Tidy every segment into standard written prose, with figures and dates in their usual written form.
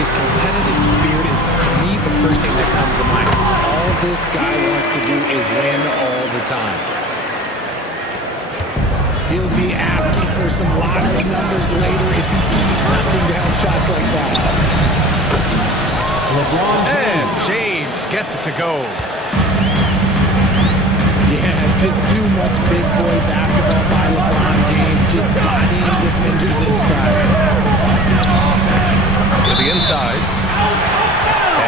His competitive spirit is, to me, the first thing that comes to mind. All this guy wants to do is win all the time. He'll be asking for some lottery numbers later if he keeps knocking down shots like that. And James gets it to go. Yeah, just too much big boy basketball by LeBron James, just bodying defenders inside. To the inside.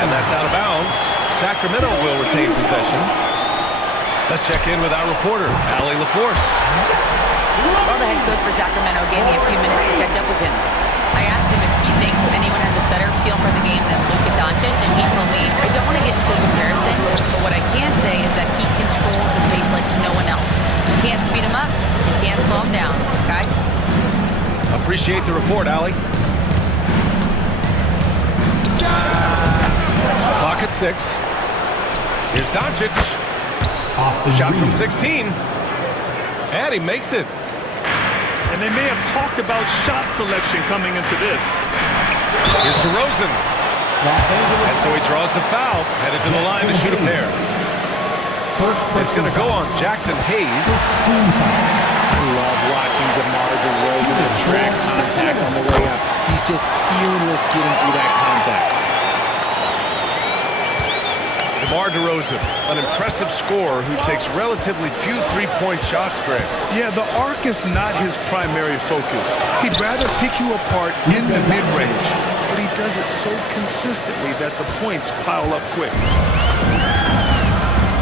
And that's out of bounds. Sacramento will retain possession. Let's check in with our reporter, Allie LaForce. Well, the head coach for Sacramento gave me a few minutes to catch up with him. I asked him if he thinks anyone has a better feel for the game than Luka Doncic, and he told me, I don't want to get into a comparison, but what I can say is that he controls the pace like no one else. You can't speed him up, you can't slow him down. Guys? Appreciate the report, Allie. Clock at 6. Here's Doncic. Shot from 16. And he makes it. And they may have talked about shot selection coming into this. Here's DeRozan. And so he draws the foul, headed to the line to shoot a pair. It's going to go on Jackson Hayes. I love watching DeMar DeRozan attract contact on the way up. He's just fearless getting through that contact. DeMar DeRozan, an impressive scorer who takes relatively few three-point shots, Greg. Yeah, the arc is not his primary focus. He'd rather pick you apart in the mid-range, but he does it so consistently that the points pile up quick.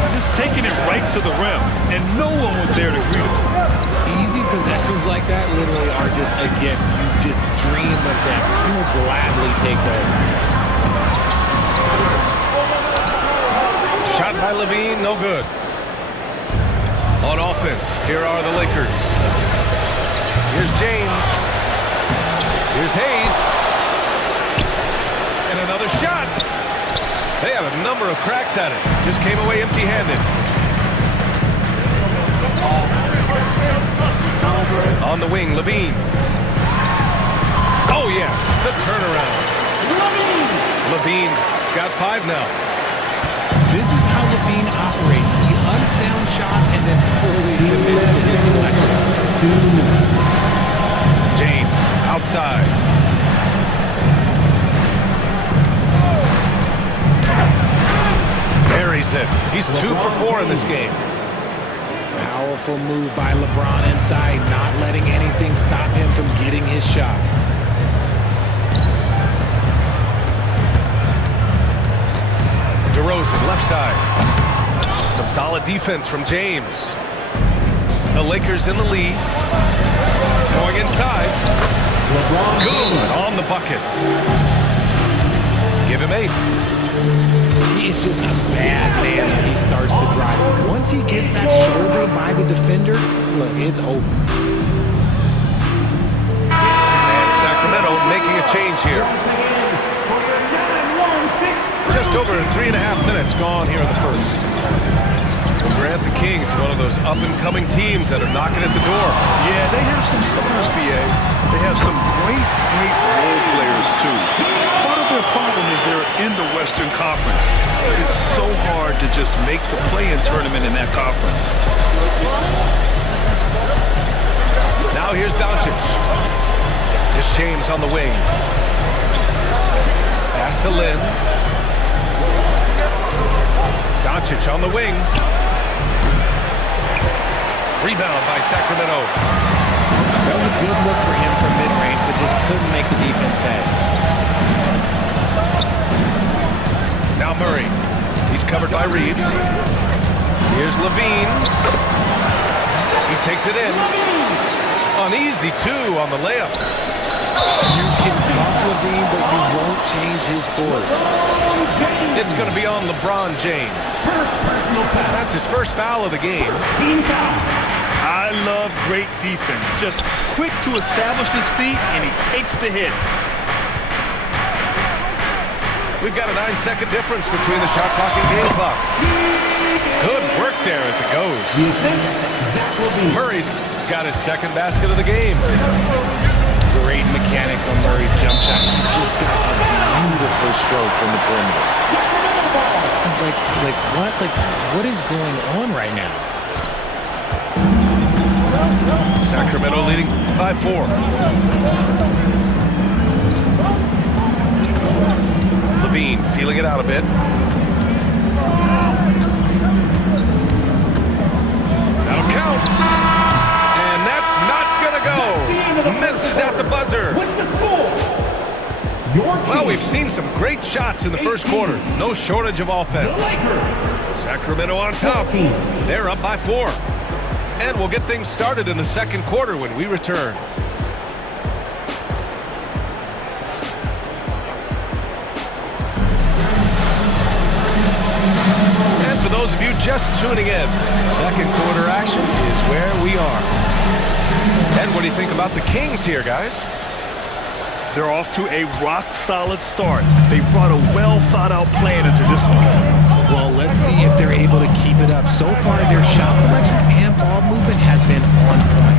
Just taking it right to the rim, and no one was there to greet him. Easy possessions like that literally are just a gift. You just dream of them. You will gladly take those. Shot by Levine, no good. On offense, here are the Lakers. Here's James. Here's Hayes. And another shot. They have a number of cracks at it. Just came away empty-handed. On the wing, Levine. Oh, yes, the turnaround. Levine's got 5 now. This is how Levine operates. He hunts down shots and then fully commits to his selection. James, outside. Buries it. He's 2 for 4 in this game. Powerful move by LeBron inside, not letting anything stop him from getting his shot. DeRozan, left side. Some solid defense from James. The Lakers in the lead. Going inside. Good on the bucket. Give him 8. He is just a bad man when he starts to drive. Once he gets that shoulder by the defender, look, it's over. And Sacramento making a change here. Just over 3.5 minutes gone here in the first. Grant the Kings, one of those up-and-coming teams that are knocking at the door. Yeah, they have some stars, B.A. They have some great role players, too. Part of their problem is they're in the Western Conference. It's so hard to just make the play-in tournament in that conference. Now here's Doncic. Here's James on the wing. Pass to Lin. Doncic on the wing. Rebound by Sacramento. That was a good look for him from mid-range, but just couldn't make the defense pay. Now Murray. He's covered by Reeves. Here's Levine. He takes it in. Uneasy, too, on the layup. You can bump Levine, but you won't change his course. It's going to be on LeBron James. That's his first foul of the game. I love great defense. Just quick to establish his feet, and he takes the hit. We've got a 9-second difference between the shot clock and game clock. Good work there as it goes. Murray's got his second basket of the game. Great mechanics on Murray's jump shot. He just got a stroke from the perimeter. Like what? Like, what is going on right now? Sacramento leading by 4. Levine feeling it out a bit. That'll count. And that's not gonna go. Misses at the buzzer. Well, we've seen some great shots in the first quarter. No shortage of offense. Sacramento on top. They're up by 4. And we'll get things started in the second quarter when we return. And for those of you just tuning in, second quarter action is where we are. And what do you think about the Kings here, guys? They're off to a rock-solid start. They brought a well-thought-out plan into this one. Well, let's see if they're able to keep it up. So far, their shot selection and ball movement has been on point.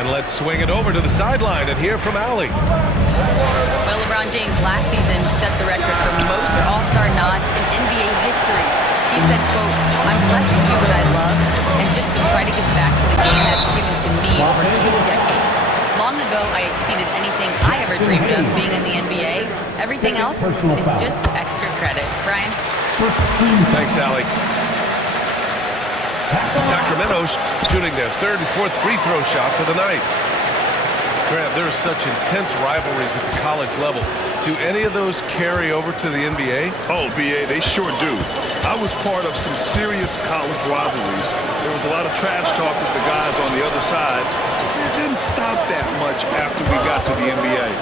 And let's swing it over to the sideline and hear from Allie. Well, LeBron James last season set the record for most All-Star nods in NBA history. He said, quote, "I'm blessed to do what I love and just to try to give back to the game that's given to me over 2 decades. Long ago, I exceeded anything I ever dreamed of being in the NBA. Everything else is just extra credit." Brian? Thanks, Allie. Sacramento shooting their 3rd and 4th free throw shots of the night. Grant, there are such intense rivalries at the college level. Do any of those carry over to the NBA? Oh, BA, they sure do. I was part of some serious college rivalries. There was a lot of trash talk with the guys on the other side. It didn't stop that much after we got to the NBA.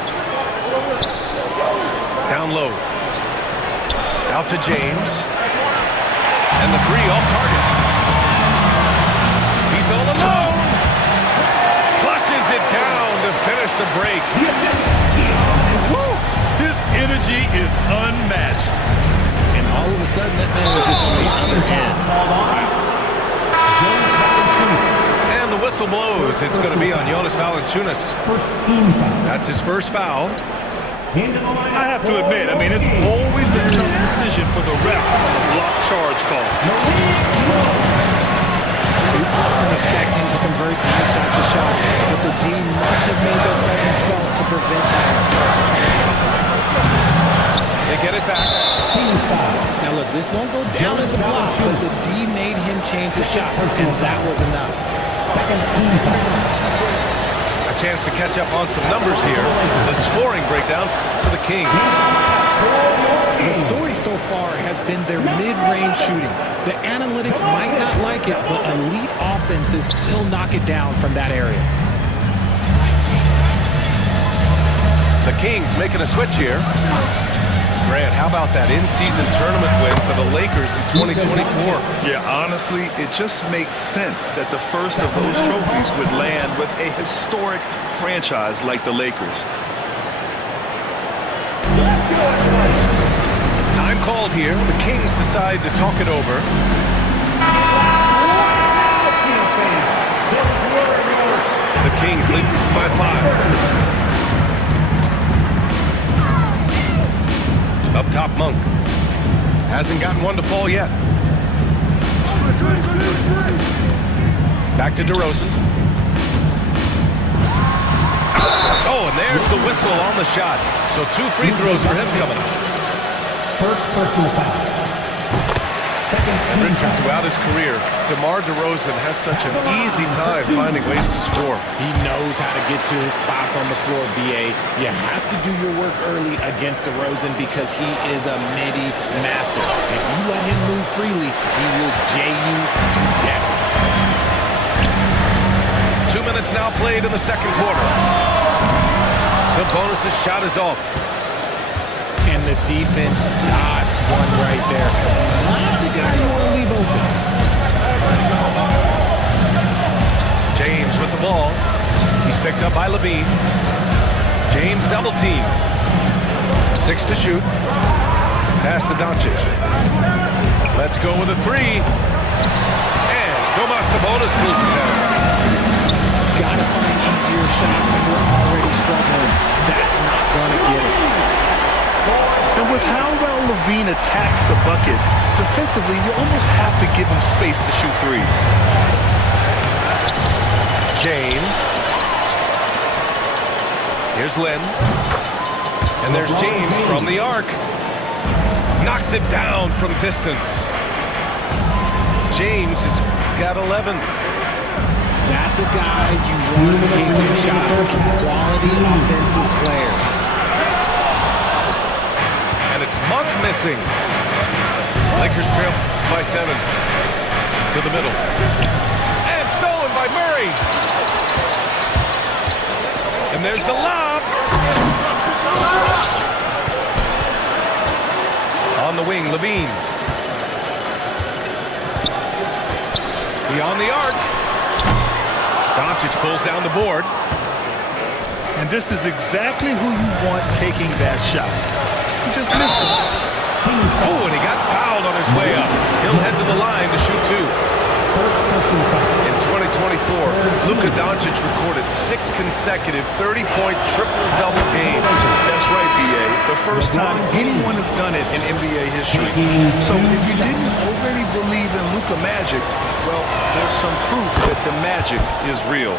Down low. Out to James. And the 3 off target. He's all alone. Flushes it down to finish the break. Woo! His energy is unmatched. And all of a sudden, that man was just on the other end. And the whistle blows. It's going to be on Jonas Valanciunas. That's his first foul. I have to admit, I mean, it's always a tough decision for the ref on a block charge call. We often expect him to convert these types of shots, but the D must have made their presence felt to prevent that. They get it back. Now look, this won't go down as a block, but the D made him change the shot, and that was enough. A chance to catch up on some numbers here. The scoring breakdown for the Kings. The story so far has been their mid-range shooting. The analytics might not like it, but elite offenses still knock it down from that area. The Kings making a switch here. Grant, how about that in-season tournament win for the Lakers in 2024? Yeah, honestly, it just makes sense that the first of those trophies would land with a historic franchise like the Lakers. Time called here. The Kings decide to talk it over. The Kings lead by 5. Up top, Monk. Hasn't gotten one to fall yet. Back to DeRozan. Oh, and there's the whistle on the shot. So 2 free throws for him coming up. First personal foul. And Richard, throughout his career, DeMar DeRozan has such an easy time finding ways to score. He knows how to get to his spots on the floor, BA. You have to do your work early against DeRozan because he is a midi master. If you let him move freely, he will J you to death. 2 minutes now played in the second quarter. Sabonis' shot is off. And the defense dodged one right there. Not the guy you want to leave open. James with the ball. He's picked up by Levine. James double team. 6 to shoot. Pass to Doncic. Let's go with a 3. And Domas Sabonis pulls it down. Gotta find easier shots when you're already struggling. That's not gonna LaVine attacks the bucket, defensively, you almost have to give him space to shoot threes. James. Here's Lynn. And there's James from the arc. Knocks it down from distance. James has got 11. That's a guy you want taking shots, a quality offensive player. And it's Monk missing. Lakers trail by 7. To the middle. And stolen by Murray. And there's the lob. On the wing, LaVine. Beyond the arc. Doncic pulls down the board. And this is exactly who you want taking that shot. He just missed it. Oh, and he got fouled on his way up. He'll head to the line to shoot 2. In 2024, Luka Doncic recorded 6 consecutive 30-point triple-double games. That's right, B.A. The first time anyone has done it in NBA history. So if you didn't already believe in Luka magic, well, there's some proof that the magic is real.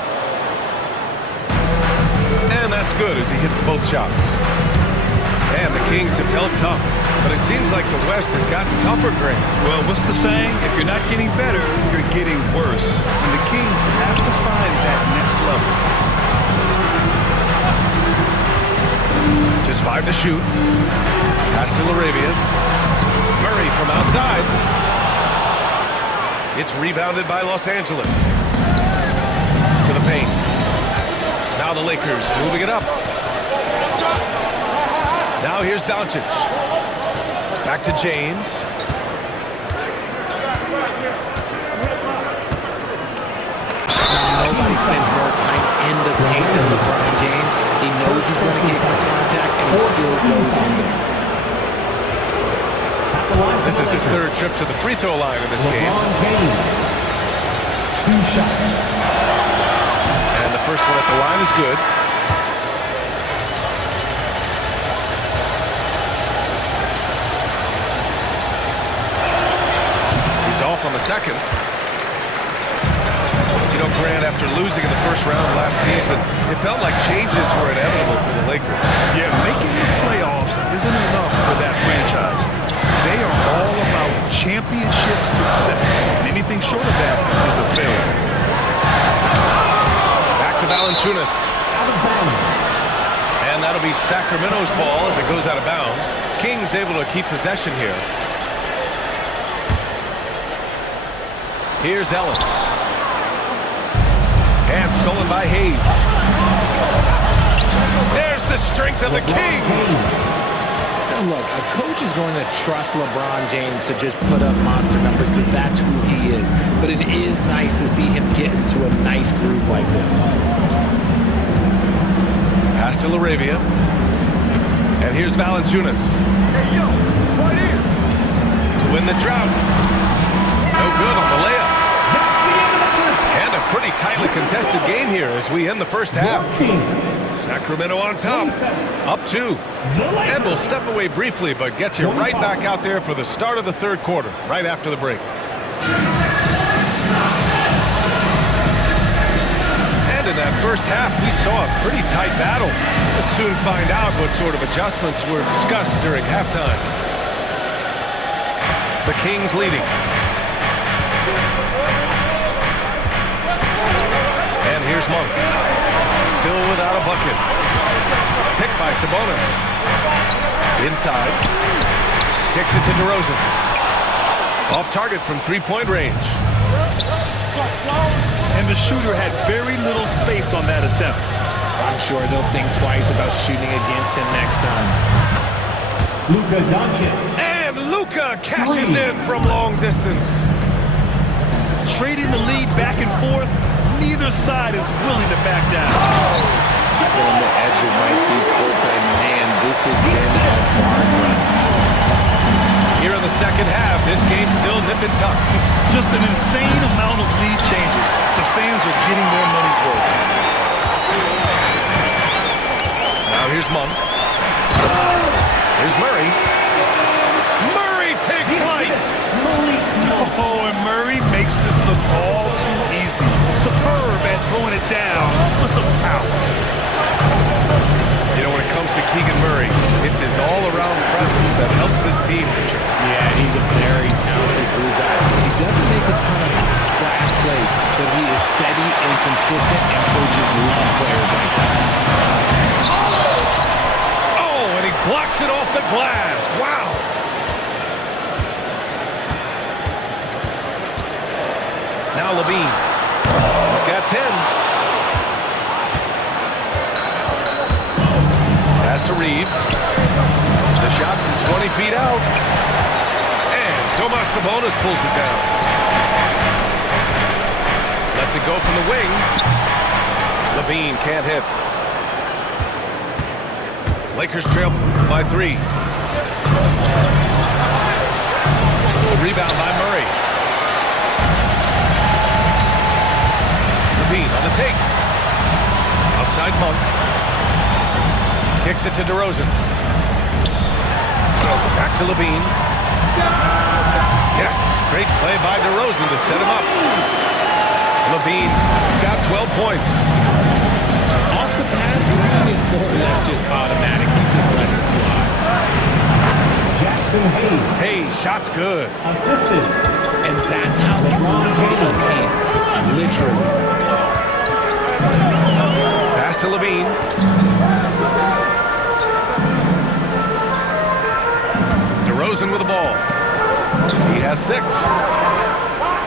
And that's good as he hits both shots. And the Kings have held tough, but it seems like the West has gotten tougher, Grant. Well, what's the saying? If you're not getting better, you're getting worse. And the Kings have to find that next level. Just 5 to shoot. Pass to LaRavia. Murray from outside. It's rebounded by Los Angeles. To the paint. Now the Lakers moving it up. Now here's Doncic. Back to James. Nobody spends more time in the paint than LeBron James. He knows he's going to get contact, and he still goes in there. This is his 3rd trip to the free throw line in this game. LeBron James. 2 shots. And the first one at the line is good. He's off on the second. You know, Grant, after losing in the first round last season, it felt like changes were inevitable for the Lakers. Yeah, making the playoffs isn't enough for that franchise. They are all about championship success. And anything short of that is a failure. Back to Valanciunas. Out of bounds. And that'll be Sacramento's ball as it goes out of bounds. Kings able to keep possession here. Here's Ellis. And stolen by Hayes. There's the strength of the Kings. And look, a coach is going to trust LeBron James to just put up monster numbers because that's who he is. But it is nice to see him get into a nice groove like this. Pass to LaRavia. And here's Valanciunas. To win the drought. No good on the layup. And a pretty tightly contested game here as we end the first half. Sacramento on top, up 2. And we'll step away briefly, but get you right back out there for the start of the 3rd quarter, right after the break. And in that first half, we saw a pretty tight battle. We'll soon find out what sort of adjustments were discussed during halftime. The Kings leading. And here's Monk. Still without a bucket. Picked by Sabonis. Inside. Kicks it to DeRozan. Off target from 3-point range. And the shooter had very little space on that attempt. I'm sure they'll think twice about shooting against him next time. Luka Doncic. And Luka cashes in from long distance. Trading the lead back and forth, neither side is willing to back down. I've been on the edge of my seat courtside. Man, this has been a hard run. Here in the second half, this game's still nip and tuck. Just an insane amount of lead changes. The fans are getting their money's worth. Now here's Monk. Here's Murray. Takes flight. Oh, and Murray makes this look all too easy. Superb at throwing it down with some power. You know, when it comes to Keegan Murray, it's his all-around presence that helps this team. Yeah, he's a very talented glue guy. He doesn't make a ton of splash plays, but he is steady and consistent, and coaches love players like that. Oh, and he blocks it off the glass. Wow. Now Levine. He's got 10. Pass to Reeves. The shot from 20 feet out. And Domas Sabonis pulls it down. Lets it go from the wing. Levine can't hit. Lakers trail by 3. Rebound by Murray. Levine on the take. Outside Monk. Kicks it to DeRozan. Back to Levine. Yes, great play by DeRozan to set him up. Levine's got 12 points. Off the pass, Levine is more or less just automatic. He just lets it fly. Jackson Hayes. Hey, shot's good. Assistant. And that's how you lead a team. Literally. Pass to Levine. DeRozan with the ball. He has 6.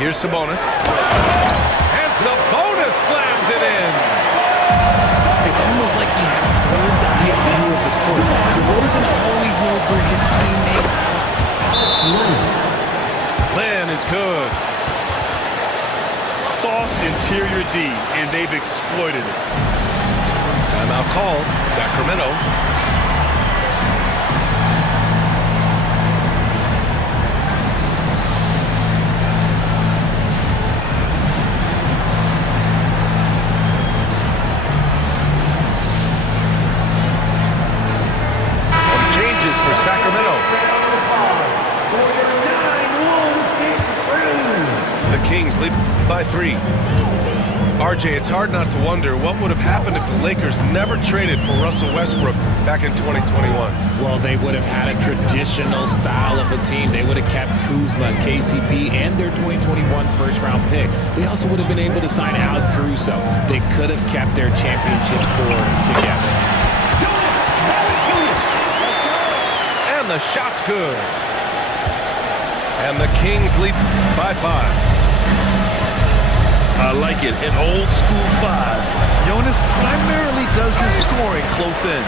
Here's Sabonis. And Sabonis slams it in. It's almost like he had a bird's eye view of the court. DeRozan always knows where his teammates are. Lynn is good. Soft interior D, and they've exploited it. Timeout called. Sacramento. For Sacramento. The Kings lead by 3. RJ, it's hard not to wonder what would have happened if the Lakers never traded for Russell Westbrook back in 2021. Well, they would have had a traditional style of a team. They would have kept Kuzma, KCP, and their 2021 first-round pick. They also would have been able to sign Alex Caruso. They could have kept their championship core together. The shot's good. And the Kings lead by 5. I like it. An old school 5. Jonas primarily does his scoring close in.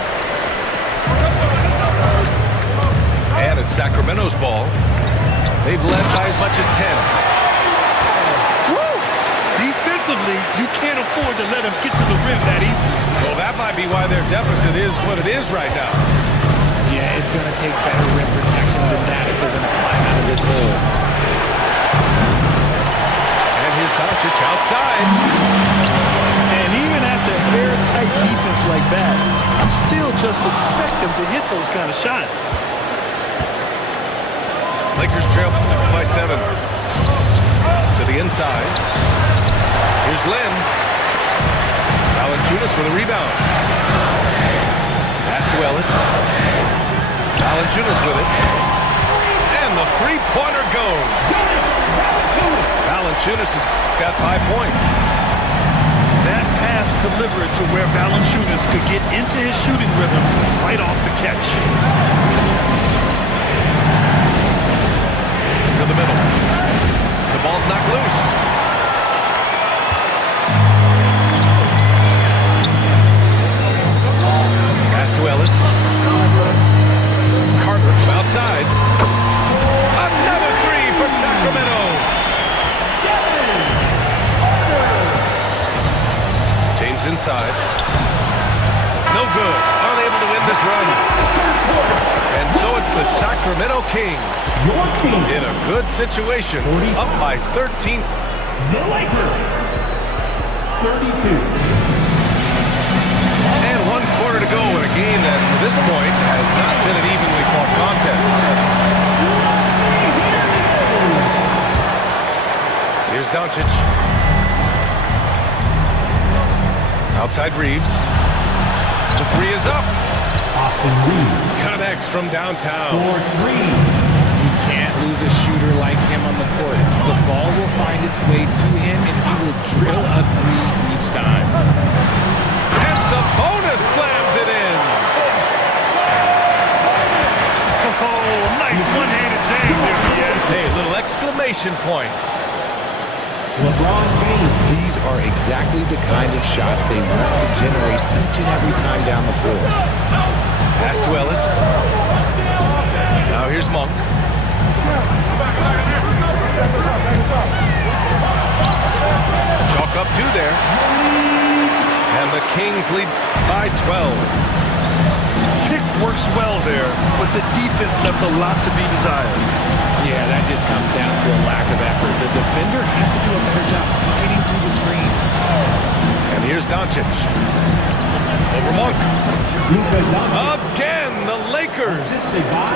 And it's Sacramento's ball. They've led by as much as 10. Woo! Defensively, you can't afford to let him get to the rim that easily. Well, that might be why their deficit is what it is right now. Yeah, it's going to take better rim protection than that if they're going to climb out of this hole. And here's Doncic outside. And even after airtight defense like that, you still just expect him to hit those kind of shots. Lakers trail by 7. To the inside. Here's Lynn. Valanciunas with a rebound. Pass to Ellis. Valanciunas with it. And the three-pointer goes. Valanciunas has got 5 points. That pass delivered to where Valanciunas could get into his shooting rhythm right off the catch. To the middle. The ball's knocked loose. Pass to Ellis. Carter from outside. Another 3 for Sacramento. James inside. No good. Unable to win this run. And so it's the Sacramento Kings in a good situation, up by 13. The Lakers, 32. And 1 quarter to go in a game that, to this point, has not been an evenly fought contest. Outside Reeves. The three is up. Austin Reeves. Connects from downtown. For three. You can't lose a shooter like him on the court. The ball will find its way to him, and he will drill a three each time. And Sabonis slams it in. Oh, nice one-handed jam there, yes. Hey, little exclamation point. LeBron James. These are exactly the kind of shots they want to generate each and every time down the floor. Pass to Ellis. Now here's Monk. Chalk up two there. And the Kings lead by 12. Pick works well there, but the defense left a lot to be desired. Yeah, that just comes down to a lack of effort. The defender has to do a better job fighting through the screen. And here's Doncic. Over Monk. Luka Doncic. Again, the Lakers. Assisted by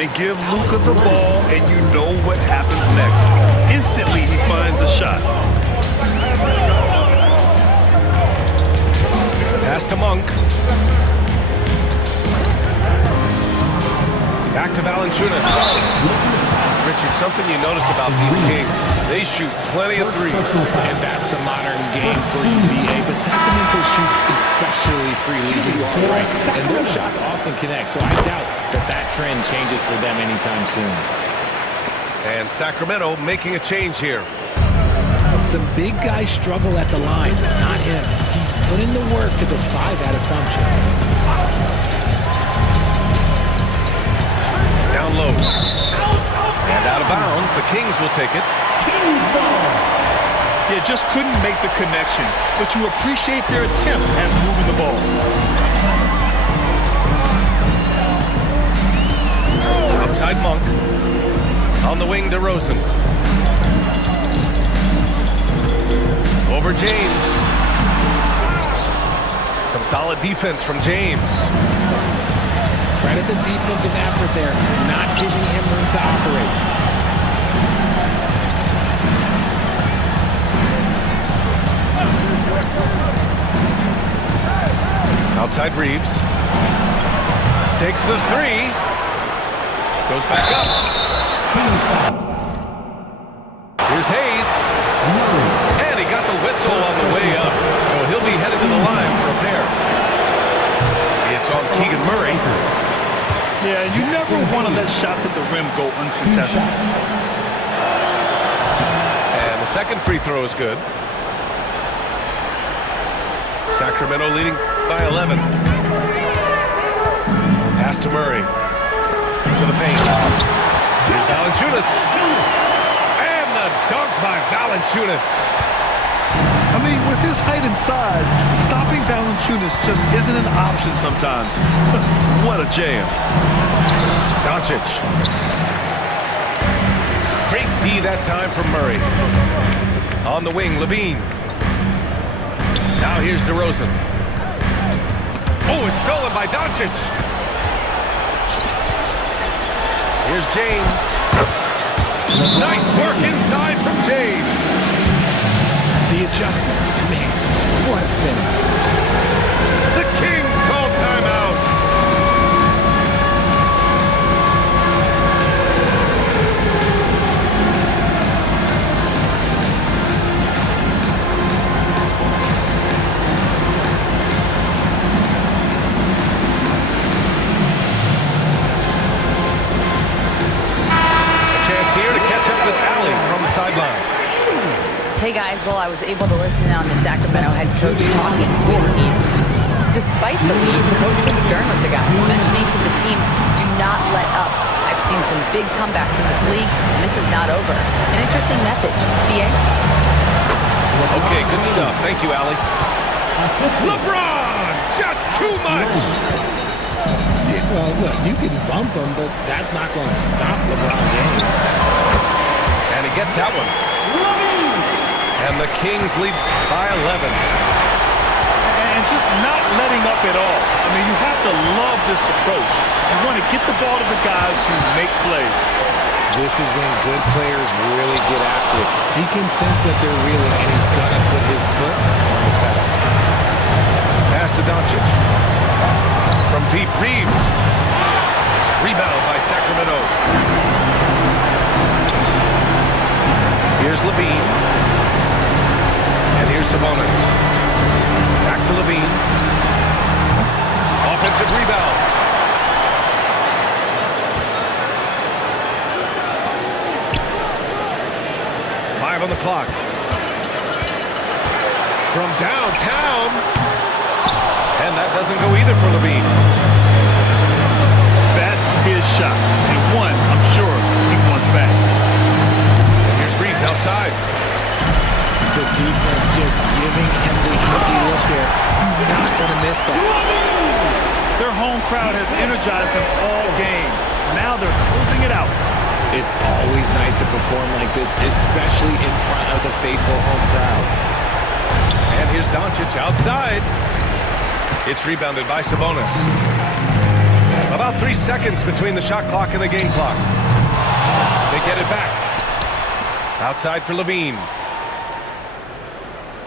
And give Luka the ball, and you know what happens next. Instantly, he finds a shot. Pass to Monk. Back to Valanciunas. Richard, something you notice about these Kings, they shoot plenty of threes. And that's the modern game for UVA, but Sacramento shoots especially freely. You are right. And those shots often connect, so I doubt that trend changes for them anytime soon. And Sacramento making a change here. Some big guys struggle at the line, not him. He's put in the work to defy that assumption. Down low. And out of bounds, the Kings will take it. Kings ball. Yeah, just couldn't make the connection, but you appreciate their attempt at moving the ball. Outside Monk. On the wing, DeRozan. Over James. Some solid defense from James. Credit the defensive effort there, not giving him room to operate. Outside Reeves. Takes the three. Goes back up. Kings ball. Here's Hayes. And he got the whistle on the way up. So he'll be headed to the line for a pair. It's on Keegan Murray. Yeah, you never want to let shots at the rim go uncontested. And the second free throw is good. Sacramento leading by 11. Pass to Murray. To the paint. Here's Valanciunas. And the dunk by Valanciunas. I mean, with his height and size, stopping Valanciunas just isn't an option sometimes. What a jam. Doncic. Great D that time from Murray. On the wing, Levine. Now here's DeRozan. Oh, it's stolen by Doncic. Here's James. Nice work inside from James. The adjustment, man, what a finish. The Kings call timeout. A chance here to catch up with Allie from the sideline. Hey guys, well, I was able to listen on the Sacramento head coach talking to his team. Despite the lead, the coach was stern with the guys, mentioning to the team, do not let up. I've seen some big comebacks in this league, and this is not over. An interesting message. BA? Okay, good stuff. Thank you, Allie. Assisted. LeBron! Just too much! Yeah, well, look, you can bump him, but that's not going to stop LeBron James. And he gets that one. And the Kings lead by 11. And just not letting up at all. I mean, you have to love this approach. You want to get the ball to the guys who make plays. This is when good players really get after it. He can sense that they're reeling, and he's going to put his foot on the pedal. to Doncic. From deep, Reeves. Rebound by Sacramento. Here's Levine. And here's Sabonis. Back to Levine. Offensive rebound. On the clock. From downtown. And that doesn't go either for Levine. That's his shot. And one, I'm sure he wants back. And here's Reeves outside. The defense just giving him the easy look there. He's not going to miss that. Their home crowd has energized them all game. Now they're closing it out. It's always nice to perform like this, especially in front of the faithful home crowd. And here's Doncic outside. It's rebounded by Sabonis. About 3 seconds between the shot clock and the game clock. They get it back. Outside for Levine.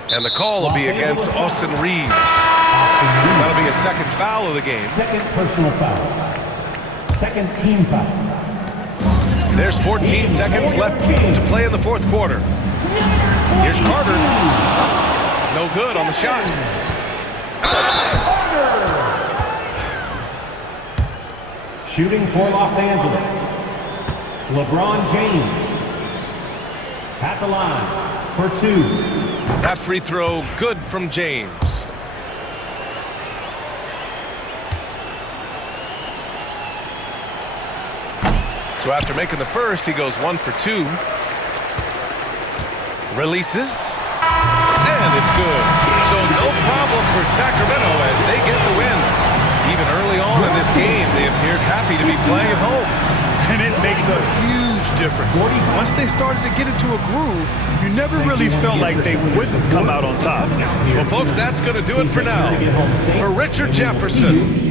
And the call will be against Austin Reeves. That'll be a second foul of the game. Second personal foul. Second team foul. There's 14 seconds left to play in the fourth quarter. Here's Carter. No good on the shot. Shooting for Los Angeles, LeBron James. At the line for 2. That free throw good from James. So after making the first, he goes 1 for 2. Releases. And it's good. So no problem for Sacramento as they get the win. Even early on in this game, they appeared happy to be playing at home. And it makes a huge difference. Once they started to get into a groove, you never really felt like they wouldn't come out on top. Well, folks, that's going to do it for now. For Richard Jefferson,